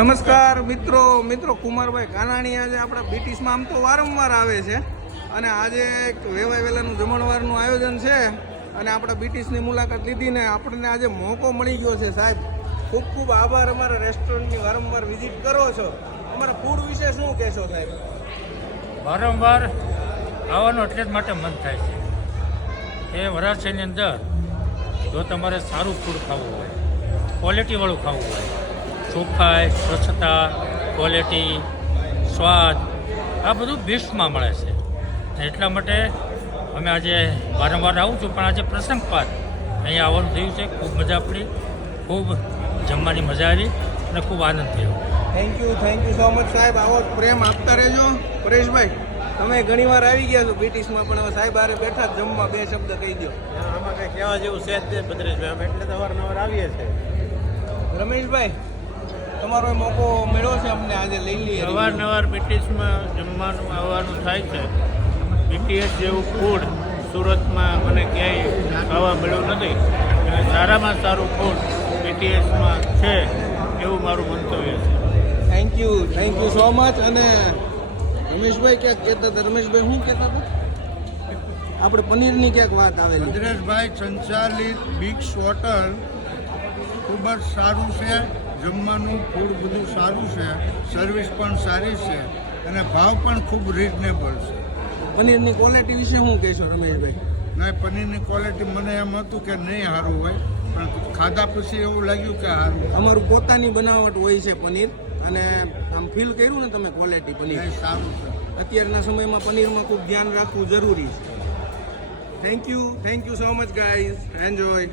નમસ્કાર મિત્રો કુમારભાઈ કાનાણી આજે આપણા બીટીસમાં આમ તો વારંવાર આવે છે અને આજે એક વેવાય વેલાનું જમણવારનું આયોજન છે અને આપણા બીટીસની મુલાકાત લીધીને આપણને આજે મોકો મળી ગયો છે. સાહેબ ખૂબ ખૂબ આભાર. અમારા રેસ્ટોરન્ટની વારંવાર વિઝિટ કરો છો, અમારા ફૂડ વિશે શું કહેશો સાહેબ? વારંવાર આવવાનું એટલે જ માટે મન થાય છે. એ વરાછાની અંદર જો તમારે સારું ફૂડ ખાવું હોય, ક્વોલિટીવાળું ખાવું હોય, ચોખ્ખાઈ, સ્વચ્છતા, ક્વોલિટી, સ્વાદ આ બધું બેસ્ટમાં મળે છે. એટલા માટે અમે આજે વારંવાર આવું છું, પણ આજે પ્રસંગપાત અહીંયા આવવાનું થયું છે. ખૂબ મજા પડી, ખૂબ જમવાની મજા આવી અને ખૂબ આનંદ થયો. થેન્ક યુ સો મચ સાહેબ. આવો પ્રેમ આપતા રહેજો. પરેશભાઈ, તમે ઘણીવાર આવી ગયા છો બીટીસમાં, પણ હવે સાહેબ આરે બેઠા જ જમવા, બે શબ્દ કહી દો. આમાં કંઈ કહેવા જેવું છે જ ભદ્રેશભાઈ, અમે એટલે તો અવારનવાર આવીએ છીએ. રમેશભાઈ, તમારો મોકો મળ્યો છે અમને, આજે લઈ લઈએ. અવારનવાર બ્રિટિશમાં જમવાનું આવવાનું થાય છે. બીટીએસ જેવું ફૂડ સુરતમાં મને ક્યાંય ખાવા મળ્યું નથી અને સારામાં સારું ફૂડ બીટીએસમાં છે એવું મારું મંતવ્ય છે. Thank you so much. અને રમેશભાઈ ક્યાંક કહેતા હતા, રમેશભાઈ શું કહેતા હતા? આપણે પનીરની ક્યાંક વાત આવેલી. ભદ્રેશભાઈ સંચાલિત બિગ્સ હોટલ ખૂબ જ સારું છે. જમવાનું ફૂડ બધું સારું છે, સર્વિસ પણ સારી છે અને ભાવ પણ ખૂબ રિઝનેબલ છે. પનીરની ક્વોલિટી વિશે શું કહેશો રમેશભાઈ? ના, પનીરની ક્વોલિટી મને એમ હતું કે નહીં સારું હોય, પણ ખાધા પછી એવું લાગ્યું કે સારું. અમારું પોતાની બનાવટ હોય છે પનીર, અને આમ ફીલ કર્યું ને તમે ક્વોલિટી પનીર નહીં, સારું છે. અત્યારના સમયમાં પનીરમાં ખૂબ ધ્યાન રાખવું જરૂરી છે. Thank you so much guys. Enjoy.